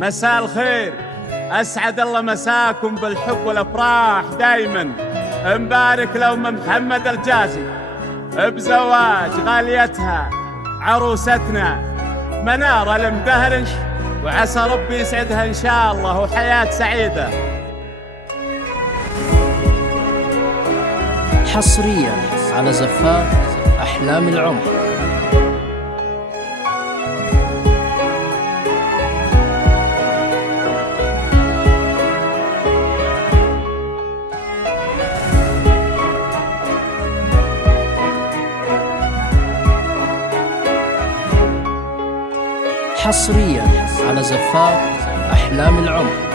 مساء الخير، أسعد الله مساكم بالحب والأفراح دايما. مبارك لأم محمد الجازي بزواج غاليتها عروستنا منارة المدهرش، وعسى ربي يسعدها إن شاء الله وحياة سعيدة. حصريا على زفات أحلام العمر. حصريا على زفات أحلام العمر.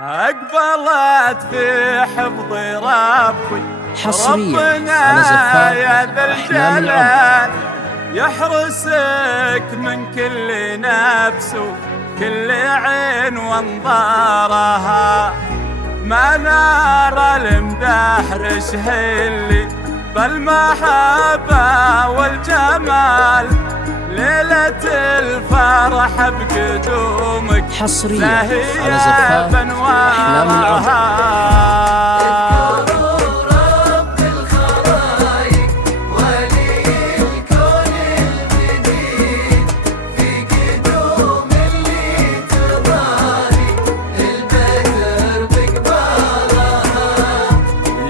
أقبلت في حفظ ربي حصريا على زفات أحلام العمر. يحرسك من كل نفس وكل عين وانظارها، منار المدهرش اللي بالمحبة والجمال، ليلة الفرح بقدومك حصريا على زفات أحلام العمر.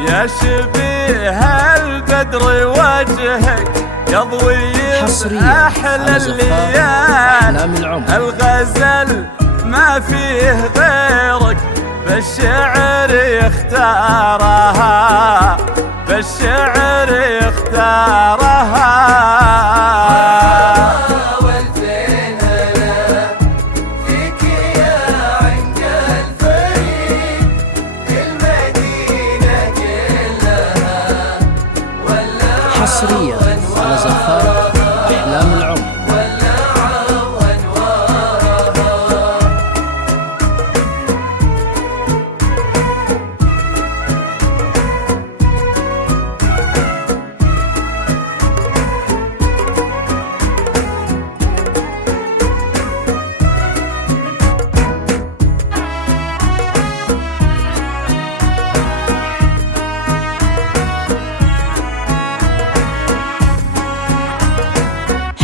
يا شبيه البدر وجهك يضوي أحلى الليال، الغزل ما فيه غيرك بالشعر يختارها، بالشعر يختارها. حصريا على زفات أحلام العمر.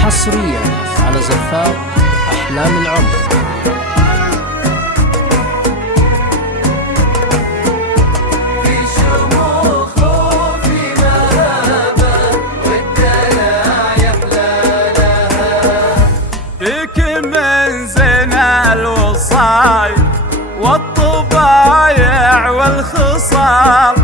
حصريا على زفات أحلام العمر. في شموخ وفي مهابة والدلع يحلالها، فيك من زنا الوصايا والطبايع والخصال،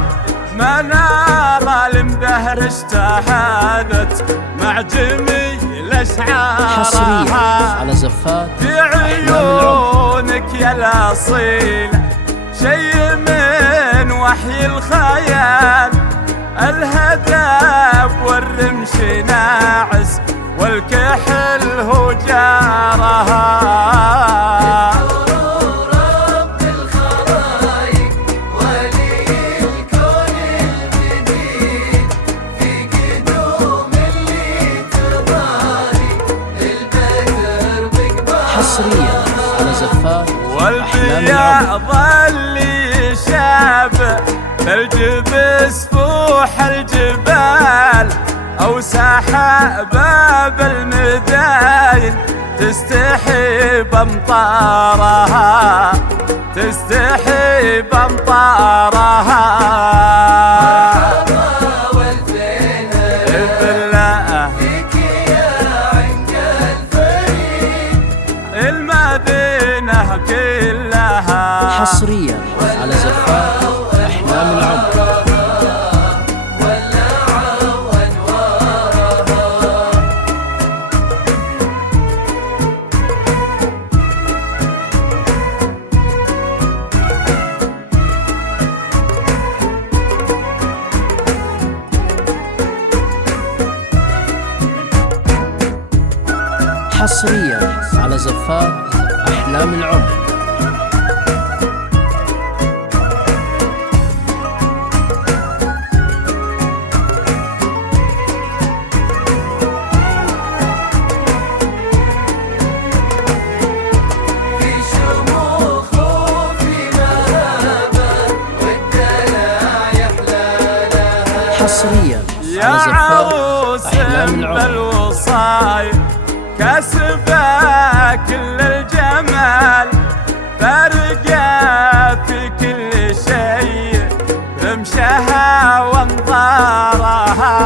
منارة المدهرش تحادت مع جميل أشعارها. حصريا على زفات في عيونك يا الأصيلة شي من وحي الخيال، الهدف والرمش ناعس والكحل هو جارها. حصريا على زفات أحلام العمر. والبياض اللي شاب ثلج سفوح الجبال، أو سحاب المداين تستحي بامطارها، تستحي بامطارها. المدينة كلها حصريا على زفات أحلام العمر. على زفات أحلام العمر. حصريا يا على زفات عروس أحلام العمر. بالوصاي كسبة كل الجمال، فرقة في كل شيء، رمشها وانظارها،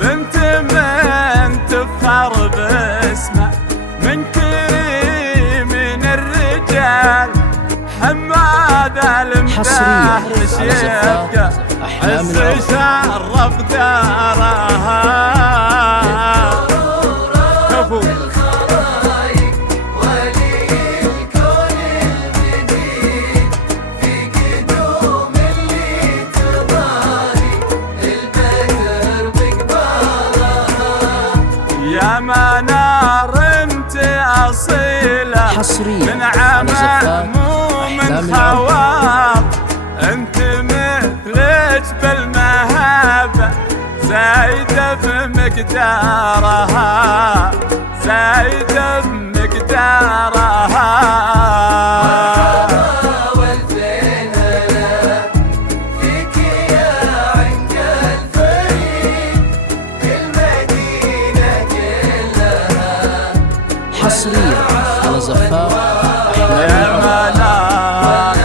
بنت من تفخر باسمه من كريم الرجال، حماد المداح يبقى عز شرف دارها. كفو الخرايق ولي الكون الجديد، في قدوم اللي تضاهي البدر بقبالها. يا منار انت اصيله حصريا من على زفات مو من أحلام العمر. خوار، انت مثلك بالمهابه زايده بمقدارها، زايده بمقدارها. والفين هلا فيك يا عنق الفريد، المدينة كلها. حصريا على زفات أحلام يا العمر. منار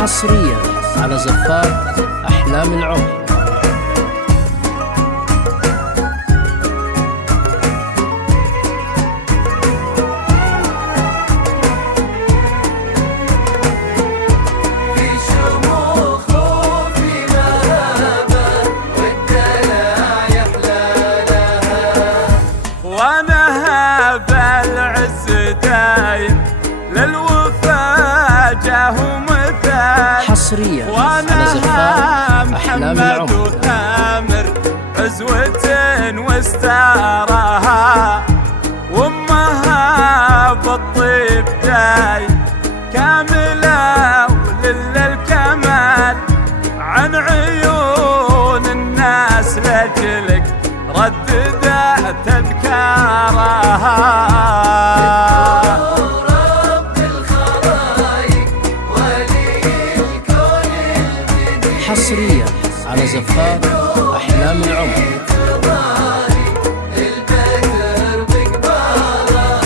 حصريا على زفات أحلام العمر. في شموخ وفي مهابة والدلع يحلى لها. وانا بالعز دايم للوفا جاه مثال، حصريا على وانا زفات أحلام محمد العمر. وثامر عزوة واستارها، وامها بالطيب دايم كاملة ولل الكمال، عن عيون الناس لجلك رددت تذكارها. رب الخرايق ولي الكون الجديد، حصريا على زفات أحلام العمر. تضاهي البدر بقبالها.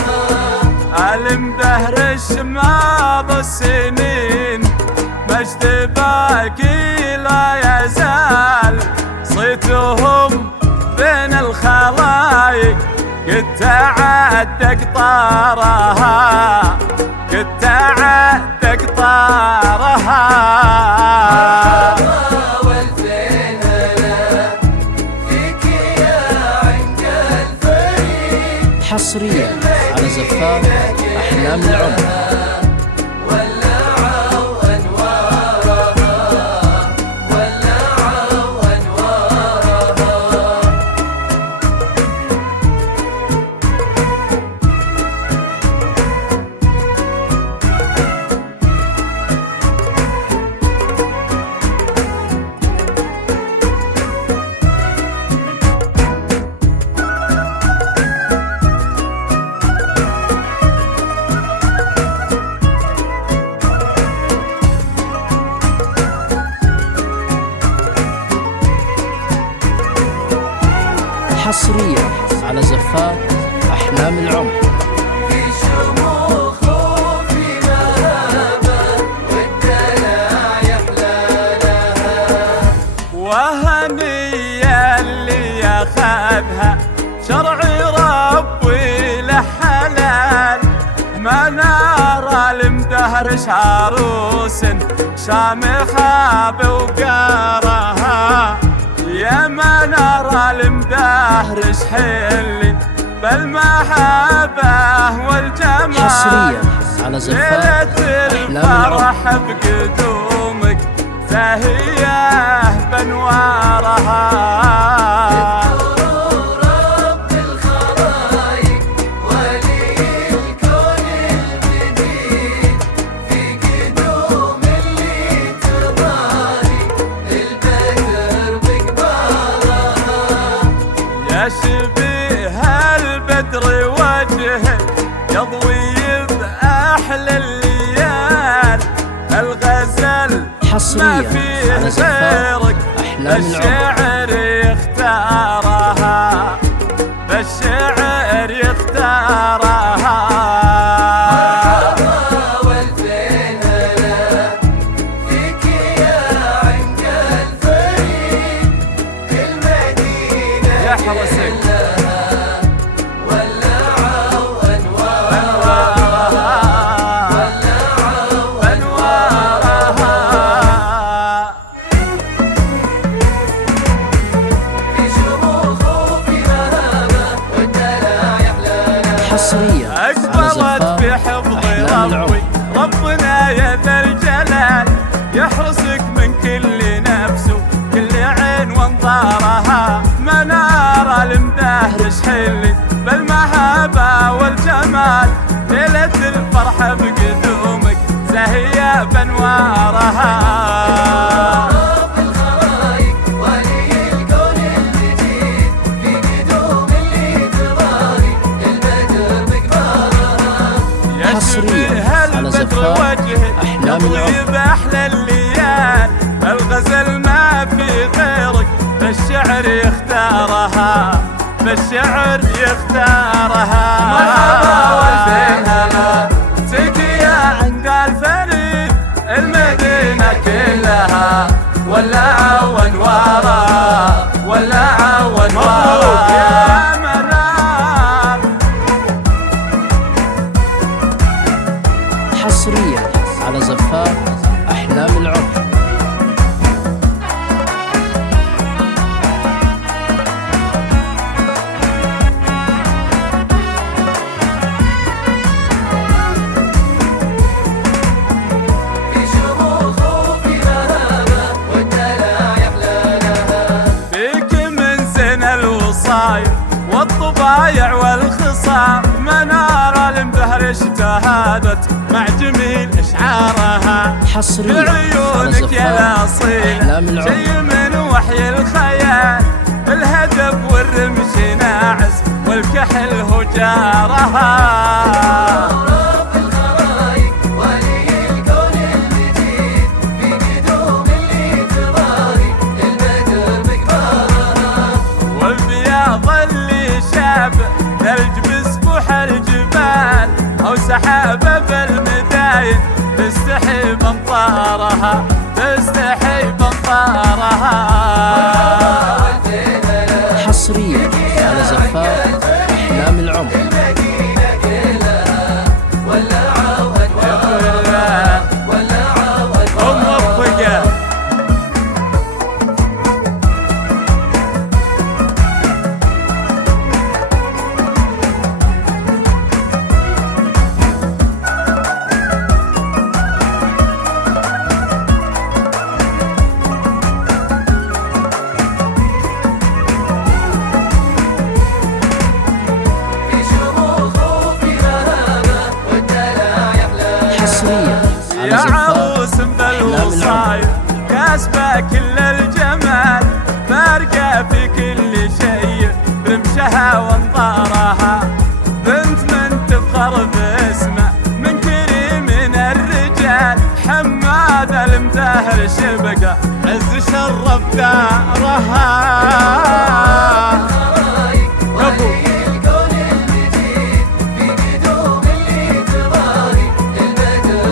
المدهرش ماضى السنين، مجد باقي لا يزال، صيتهم بين الخلايق قد تعدى قطارها، قد تعدى قطارها. والفين هلا فيك يا عنق الفريد، حصريا على زفات أحلام العمر. ولعوا أنوارها، ولعوا أنوارها. حصريا على زفات أحلام العمر. في شموخ وفي مهابة والدلع يحلى لها. وهنية اللي ياخذها شرعي ربي له حلال، منار المدهرش عروس شامخة بوقارها، يا منار المدهرش حلي بالمحبة والجمال حصريا على زفار أحلام العمر. الفرح بقدومك زاهية بانوارها رب الخلايق ولي الكون المجيد في قدوم اللي تباري البدر بقبارها يا شبيه البدر وجهك يضوي بأحلى الليال الغزل ما حصريا فيه على زفار غيرك أحلام العمر. بالشعر يختارها بالشعر يختارها مرحبا والفين هلا فيك يا عنق الفريد المدينة يحرسك كلها ولعوا أنوارها في شموخ وفي مهابة والدلع يحلانا حصريا على أكبرت زفار في حفظ أحلام العمر. ربي ربنا يا ذا الجلال يحرسك من كل نفس كل عين وانظارها منار المدهرش حلي بالمحبة والجمال ليلة الفرحة بقدومك زاهية بانوارها رب الخلايق ولي الكون المجيد في قدوم اللي تباري البدر بقبارها حصريا على البدر زفار وجهك أحلام يضوي العمر. بأحلى الليال الغزل ما في غيرك بالشعر يختارها بالشعر يختارها مرحبا والفين هلا سقيا عند الفريد المدينة كلها ولع وانوارها ولع وانوارها يا منار حصريا على زفار أحلام العمر. في شموخ وفي مهابة والدلع يحلانا فيك من زين الوصايا والطبايع والخصام منار المدهرش تهادت مع جميل اشعارها حصريا على بعيونك يا زفار الاصيل أحلام العمر. شي من وحي الخيال الهدف والرمش ناعس والكحل هجارها رب الخلايق ولي الكون المجيد في قدوم اللي تباري البدر بقبارها والبياض اللي شابه ثلج بسفوح الجبال او سحابه بالمداين تستحي بمطارها تستحي بمطارها والفين هلا حصريا على زفار أحلام العمر. المدينة كلها ولعوا أنوارها ولعوا أنوارها موفقه في شموخ وفي مهابة والدلع يحلانا حصريا على يا زفار عروس أحلام العمر. بالوصايا كاسبة كل الجمال فارقة في كل شيء برمشها وانظارها بنت من تفخر باسمه من كريم الرجال حماد المدهرش بقى عز شرف دارها الخلايق ولي الكون المجيد في قدوم اللي تباري البدر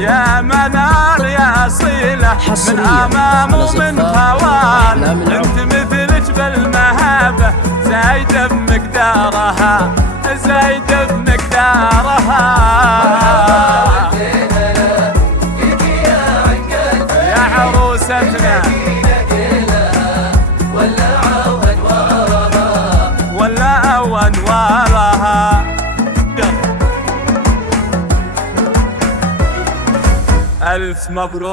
يا منار يا صيلة من حصرياً أمام على ومن زفار هوان أحلام العمر. انت مثلك بالمهابة زايدة بمقدارها زايدة بمقدارها والفين هلا فيك يا عنق الفريد يا عروستنا المدينة كلها دارها. ألف مبروك.